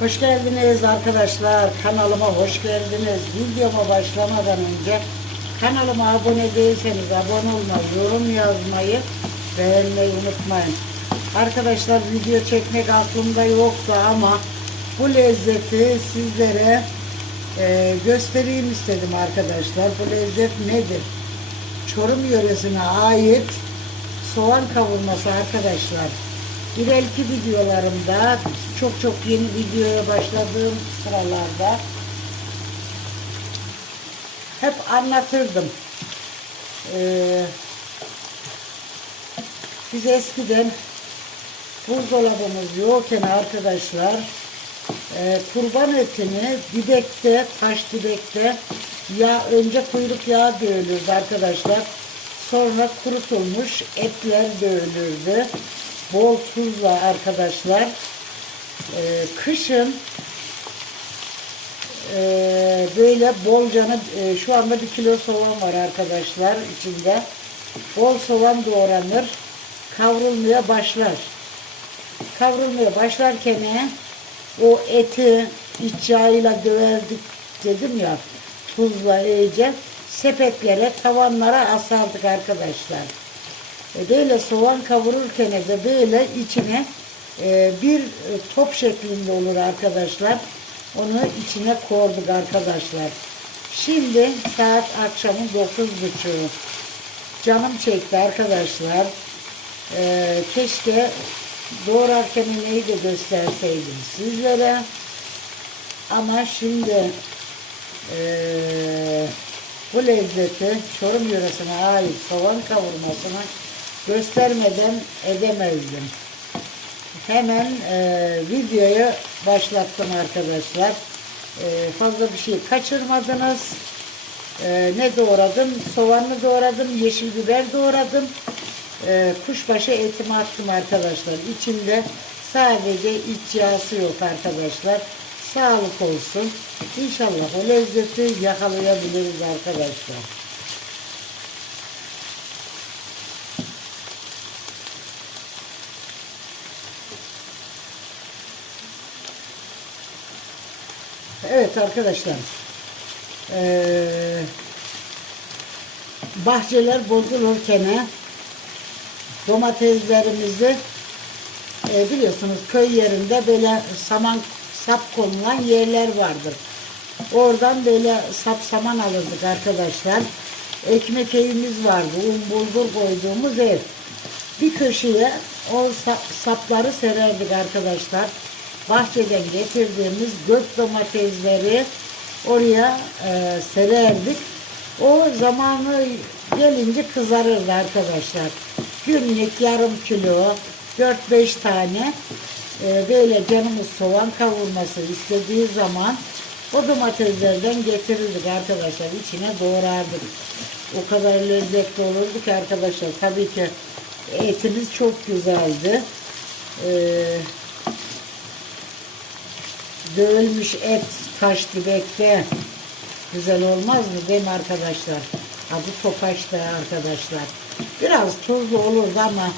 Hoş geldiniz arkadaşlar. Kanalıma hoş geldiniz. Videoma başlamadan önce kanalıma abone değilseniz abone olmayı, yorum yazmayı, beğenmeyi unutmayın. Arkadaşlar video çekmek aklımda yoktu ama bu lezzeti sizlere e, göstereyim istedim arkadaşlar. Bu lezzet nedir? Çorum yöresine ait soğan kavurması arkadaşlar. İleriki videolarımda çok çok yeni videoya başladığım sıralarda hep anlatırdım. Ee, biz eskiden buzdolabımız yokken arkadaşlar e, kurban etini dibekte, taş dibekte ya önce kuyruk yağı dövülürdü arkadaşlar. Sonra kurutulmuş etler dövülürdü. Bol tuzla arkadaşlar. E, kışın e, böyle bolcanı e, şu anda bir kilo soğan var arkadaşlar içinde. Bol soğan doğranır. Kavrulmaya başlar. Kavrulmaya başlarken o eti iç yağıyla döverdik dedim ya tuzla iyice sepetlere tavanlara asardık arkadaşlar. E, böyle soğan kavururken de böyle içine e, bir top şeklinde olur arkadaşlar. Onu içine koyduk arkadaşlar. Şimdi saat akşamın dokuz buçuğu. Canım çekti arkadaşlar. E, keşke doğrarken neyi de gösterseydim sizlere. Ama şimdi eee, bu lezzeti Çorum yöresine ait soğan kavurmasını göstermeden edemezdim. Hemen eee videoyu başlattım arkadaşlar. Eee, fazla bir şey kaçırmadınız. Eee, ne doğradım? Soğanlı doğradım, yeşil biber doğradım. Eee, kuşbaşı etimi attım arkadaşlar. İçinde sadece iç yağısı yok arkadaşlar. Sağlık olsun. İnşallah o lezzeti yakalayabiliriz arkadaşlar. Evet arkadaşlar. Eee bahçeler bozulurken domateslerimizi e, biliyorsunuz köy yerinde böyle saman sap konulan yerler vardır. Oradan böyle sap saman alırdık arkadaşlar. Ekmek evimiz vardı. Un bulgur koyduğumuz ev. Bir köşeye o sa- sapları sererdik arkadaşlar. Bahçeden getirdiğimiz gök domatesleri oraya e, sererdik. O zamanı gelince kızarırdı arkadaşlar. Günlük yarım kilo, 4-5 tane e, böyle canımız soğan kavurması istediği zaman o domateslerden getirirdik arkadaşlar. içine doğrardık. O kadar lezzetli olurdu ki arkadaşlar. Tabii ki etimiz çok güzeldi. Ee, dövülmüş et taş dibekte güzel olmaz mı değil mi arkadaşlar? Adı topaçta arkadaşlar. Biraz tuzlu olurdu ama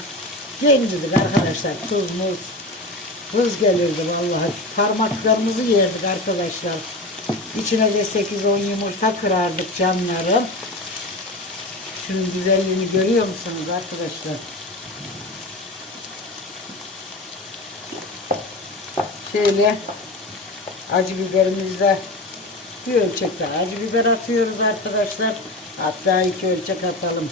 genciydik arkadaşlar. Tuz muz hız gelirdi vallahi. Parmaklarımızı yerdik arkadaşlar. İçine de 8-10 yumurta kırardık canlarım. Şunun güzelliğini görüyor musunuz arkadaşlar? Şöyle acı biberimizde bir ölçekte acı biber atıyoruz arkadaşlar. Hatta iki ölçek atalım.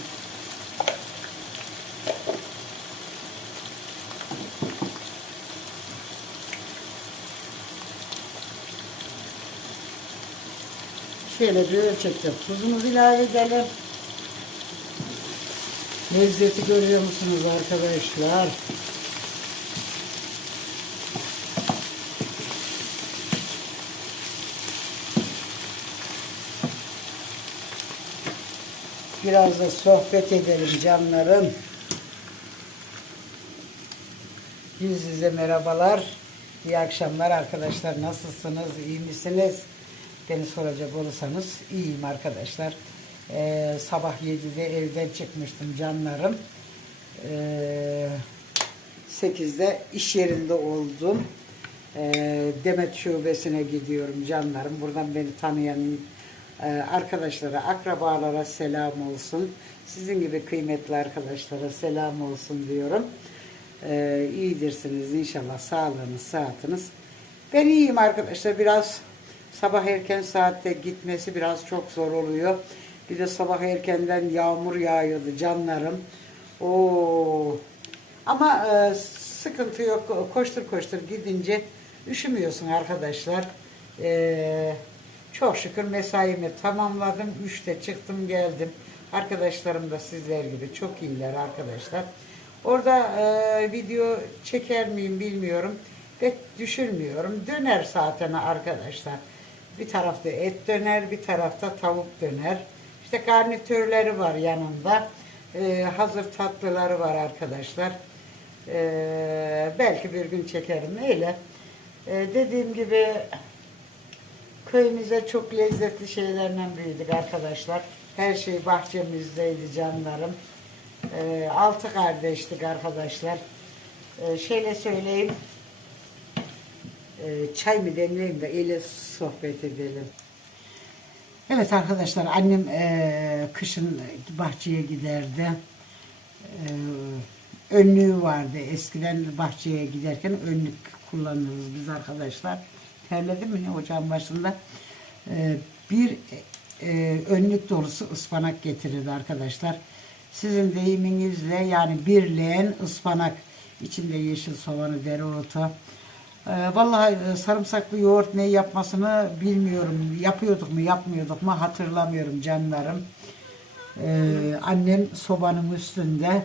Şöyle bir ölçekte tuzumuzu ilave edelim. Lezzeti görüyor musunuz arkadaşlar? Biraz da sohbet edelim canlarım. Yüz yüze merhabalar. İyi akşamlar arkadaşlar. Nasılsınız? İyi misiniz? Beni soracak olursanız iyiyim arkadaşlar. Ee, sabah 7'de evden çıkmıştım canlarım. Ee, 8'de iş yerinde oldum. Ee, Demet Şubesi'ne gidiyorum canlarım. Buradan beni tanıyan arkadaşlara, akrabalara selam olsun. Sizin gibi kıymetli arkadaşlara selam olsun diyorum. Ee, iyidirsiniz inşallah. Sağlığınız, saatiniz. Ben iyiyim arkadaşlar. Biraz sabah erken saatte gitmesi biraz çok zor oluyor. Bir de sabah erkenden yağmur yağıyordu canlarım. Oo. Ama e, sıkıntı yok. Koştur koştur gidince üşümüyorsun arkadaşlar. E, çok şükür mesaimi tamamladım. Üçte çıktım geldim. Arkadaşlarım da sizler gibi çok iyiler arkadaşlar. Orada e, video çeker miyim bilmiyorum. Pek düşünmüyorum. Döner zaten arkadaşlar. Bir tarafta et döner, bir tarafta tavuk döner. İşte garnitörleri var yanında. E, hazır tatlıları var arkadaşlar. E, belki bir gün çekerim öyle. E, dediğim gibi köyümüze çok lezzetli şeylerle büyüdük arkadaşlar. Her şey bahçemizdeydi canlarım. E, altı kardeştik arkadaşlar. E, şöyle söyleyeyim. E, çay mı demleyeyim de öyle sohbet edelim. Evet arkadaşlar annem e, kışın bahçeye giderdi. E, önlüğü vardı. Eskiden bahçeye giderken önlük kullanırız biz arkadaşlar. Terledi mi ocağın başında? E, bir e, önlük dolusu ıspanak getirirdi arkadaşlar. Sizin deyiminizle yani bir leğen ıspanak içinde yeşil soğanı, dereotu, ee, vallahi e, sarımsaklı yoğurt ne yapmasını bilmiyorum. Yapıyorduk mu yapmıyorduk mu hatırlamıyorum canlarım. Ee, annem sobanın üstünde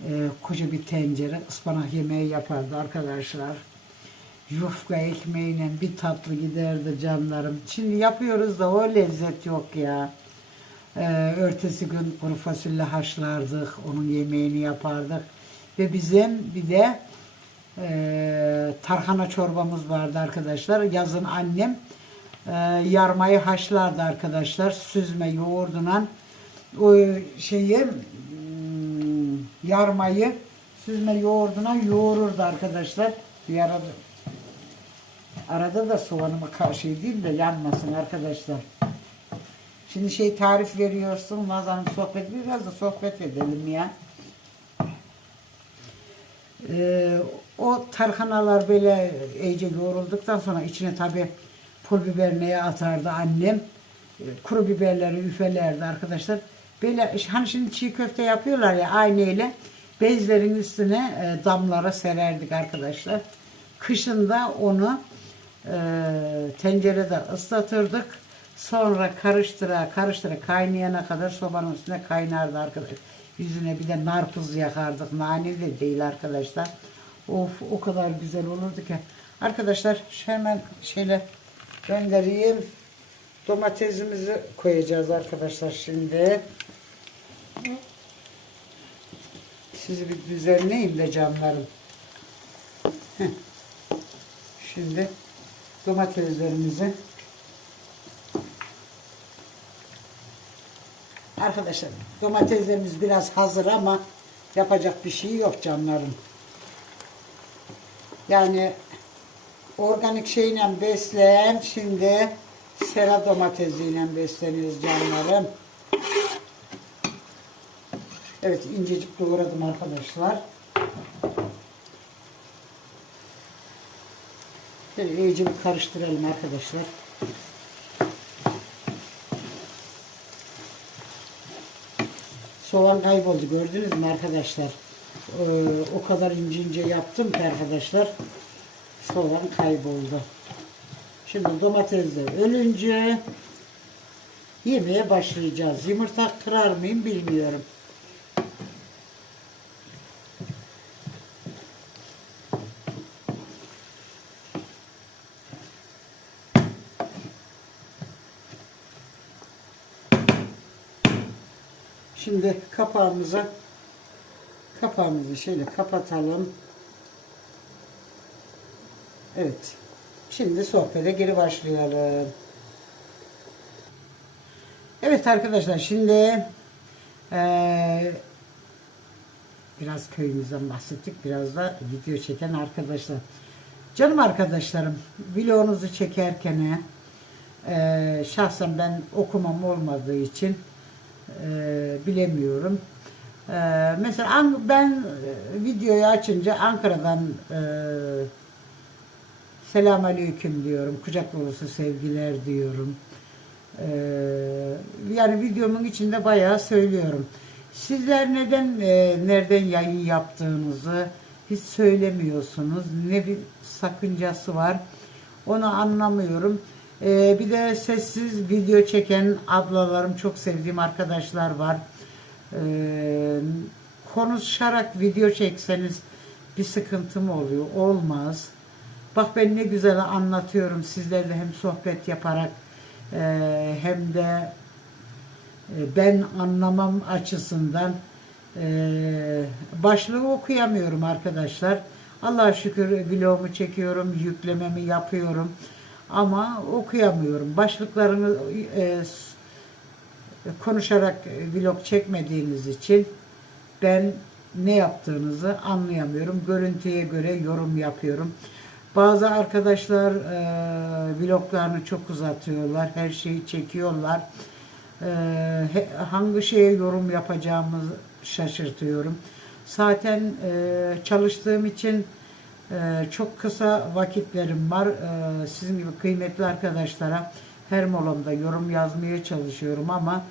e, koca bir tencere ıspanak yemeği yapardı arkadaşlar. Yufka ekmeğiyle bir tatlı giderdi canlarım. Şimdi yapıyoruz da o lezzet yok ya. Ee, örtesi gün kuru fasulye haşlardık, onun yemeğini yapardık. Ve bizim bir de e, tarhana çorbamız vardı arkadaşlar. Yazın annem e, yarmayı haşlardı arkadaşlar. Süzme yoğurduna o şeyi hmm, yarmayı süzme yoğurduna yoğururdu arkadaşlar. Bir arada, da soğanımı karşı değil de yanmasın arkadaşlar. Şimdi şey tarif veriyorsun. Nazan'ın sohbet biraz da sohbet edelim ya. Ee, o tarhanalar böyle iyice yoğrulduktan sonra içine tabi pul biber neye atardı annem. Ee, Kuru biberleri üfelerdi arkadaşlar. Böyle hani şimdi çiğ köfte yapıyorlar ya aynı ile bezlerin üstüne e, damlara sererdik arkadaşlar. Kışında onu e, tencerede ıslatırdık. Sonra karıştıra karıştıra kaynayana kadar sobanın üstüne kaynardı arkadaşlar. Yüzüne bir de narpuz yakardık. Nane de değil arkadaşlar. Of o kadar güzel olurdu ki. Arkadaşlar hemen şöyle göndereyim. Domatesimizi koyacağız arkadaşlar şimdi. Sizi bir düzenleyeyim de canlarım. Şimdi domateslerimizi Arkadaşlar domateslerimiz biraz hazır ama yapacak bir şey yok canlarım. Yani organik şeyle besleyen şimdi sera domatesiyle besleniyoruz canlarım. Evet incecik doğradım arkadaşlar. Şöyle iyice bir karıştıralım arkadaşlar. Soğan kayboldu gördünüz mü arkadaşlar? Ee, o kadar ince ince yaptım ki arkadaşlar. Soğan kayboldu. Şimdi domatesler ölünce yemeye başlayacağız. Yumurta kırar mıyım bilmiyorum. Şimdi kapağımıza kapağımızı şöyle kapatalım. Evet. Şimdi sohbete geri başlayalım. Evet arkadaşlar şimdi eee, biraz köyümüzden bahsettik. Biraz da video çeken arkadaşlar. Canım arkadaşlarım, vlogunuzu çekerken e, şahsen ben okumam olmadığı için e, bilemiyorum. E, mesela ben e, videoyu açınca Ankara'dan e, selam aleyküm diyorum, kucak dolusu sevgiler diyorum. E, yani videomun içinde bayağı söylüyorum. Sizler neden e, nereden yayın yaptığınızı hiç söylemiyorsunuz. Ne bir sakıncası var. Onu anlamıyorum. E, bir de sessiz video çeken ablalarım, çok sevdiğim arkadaşlar var. E, konuşarak video çekseniz bir sıkıntı mı oluyor? Olmaz. Bak ben ne güzel anlatıyorum sizlerle hem sohbet yaparak e, hem de e, ben anlamam açısından e, başlığı okuyamıyorum arkadaşlar. Allah'a şükür vlogumu çekiyorum, yüklememi yapıyorum ama okuyamıyorum. Başlıklarını e, konuşarak vlog çekmediğiniz için ben ne yaptığınızı anlayamıyorum. Görüntüye göre yorum yapıyorum. Bazı arkadaşlar e, vloglarını çok uzatıyorlar. Her şeyi çekiyorlar. E, hangi şeye yorum yapacağımı şaşırtıyorum. Zaten e, çalıştığım için e, çok kısa vakitlerim var. E, sizin gibi kıymetli arkadaşlara her molamda yorum yazmaya çalışıyorum ama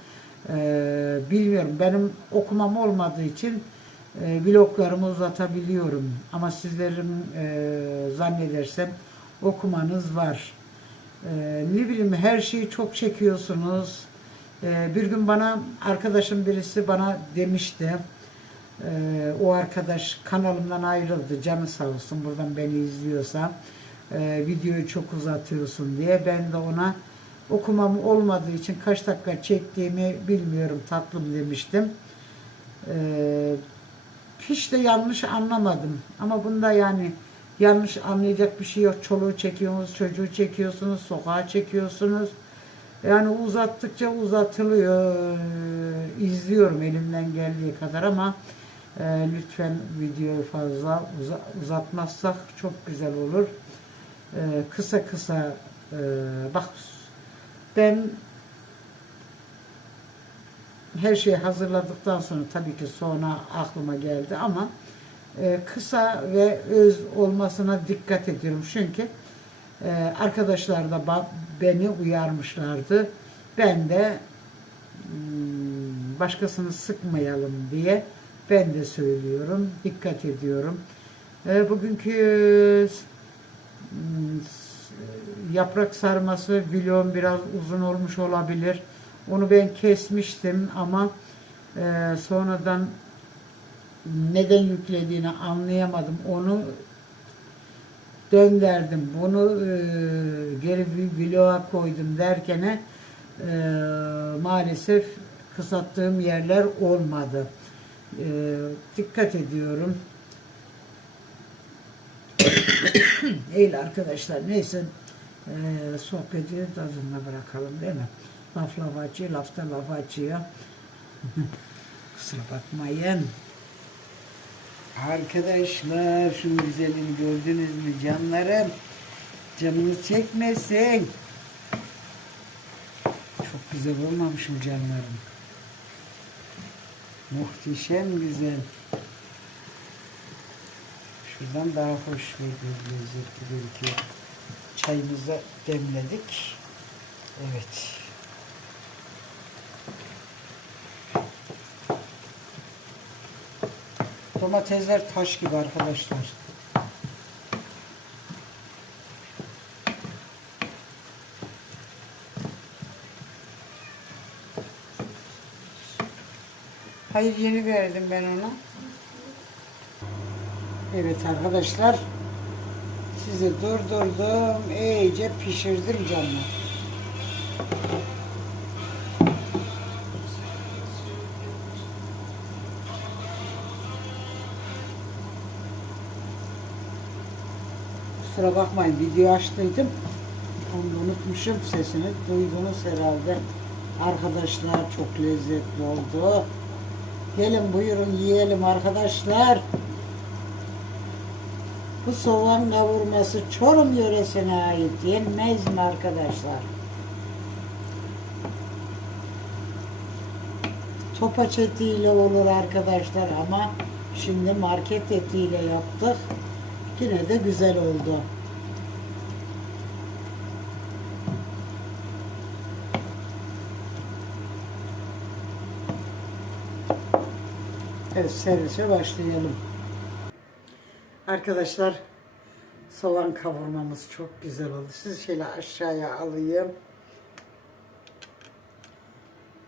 e, bilmiyorum. Benim okumam olmadığı için e, vloglarımı uzatabiliyorum. Ama sizlerin e, zannedersem okumanız var. E, ne bileyim her şeyi çok çekiyorsunuz. E, bir gün bana arkadaşım birisi bana demişti. E, o arkadaş kanalımdan ayrıldı. Canı sağ olsun buradan beni izliyorsa. e, videoyu çok uzatıyorsun diye. Ben de ona okumam olmadığı için kaç dakika çektiğimi bilmiyorum tatlım demiştim. Ee, hiç de yanlış anlamadım. Ama bunda yani yanlış anlayacak bir şey yok. Çoluğu çekiyorsunuz, çocuğu çekiyorsunuz, sokağa çekiyorsunuz. Yani uzattıkça uzatılıyor. Ee, izliyorum elimden geldiği kadar ama e, lütfen videoyu fazla uza- uzatmazsak çok güzel olur. Ee, kısa kısa e, bak ben her şeyi hazırladıktan sonra tabii ki sonra aklıma geldi ama e, kısa ve öz olmasına dikkat ediyorum. Çünkü e, arkadaşlar da beni uyarmışlardı. Ben de hmm, başkasını sıkmayalım diye ben de söylüyorum. Dikkat ediyorum. E, bugünkü hmm, yaprak sarması vlogum biraz uzun olmuş olabilir. Onu ben kesmiştim ama e, sonradan neden yüklediğini anlayamadım. Onu döndürdüm. Bunu e, geri vloga koydum derkene e, maalesef kısalttığım yerler olmadı. E, dikkat ediyorum. Eğil arkadaşlar neyse e, sohbeti tadında bırakalım değil mi? Laf açıyor, lafta laf açıyor. Kusura bakmayın. Arkadaşlar şu güzelini gördünüz mü canlarım? Canınız çekmesin. Çok güzel olmamış mı canlarım? Muhteşem güzel. Şuradan daha hoş ve lezzetli gözüküyor. Çayımızı demledik. Evet. Domatesler taş gibi arkadaşlar. Hayır yeni verdim ben ona. Evet arkadaşlar. Sizi durdurdum. iyice pişirdim canım. Kusura bakmayın video açtıydım. Onu unutmuşum sesini. Duydunuz herhalde. Arkadaşlar çok lezzetli oldu. Gelin buyurun yiyelim arkadaşlar. Bu soğan kavurması Çorum yöresine ait yenmez mi arkadaşlar? Topaç etiyle olur arkadaşlar ama şimdi market etiyle yaptık. Yine de güzel oldu. Evet servise başlayalım. Arkadaşlar soğan kavurmamız çok güzel oldu. Siz şöyle aşağıya alayım.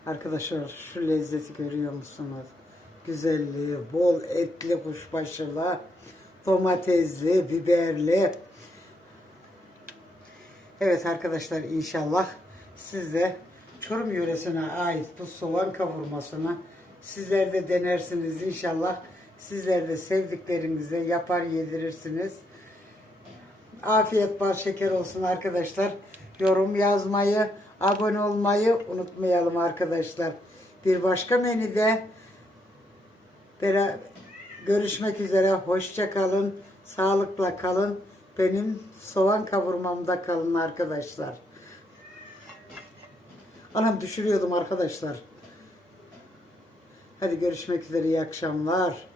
Arkadaşlar şu lezzeti görüyor musunuz? Güzelliği, bol etli kuşbaşılı, domatesli, biberli. Evet arkadaşlar inşallah siz de Çorum yöresine ait bu soğan kavurmasını sizler de denersiniz inşallah. Sizler de sevdiklerinize yapar yedirirsiniz. Afiyet bal şeker olsun arkadaşlar. Yorum yazmayı, abone olmayı unutmayalım arkadaşlar. Bir başka menüde görüşmek üzere. Hoşça kalın. Sağlıkla kalın. Benim soğan kavurmamda kalın arkadaşlar. Anam düşürüyordum arkadaşlar. Hadi görüşmek üzere. iyi akşamlar.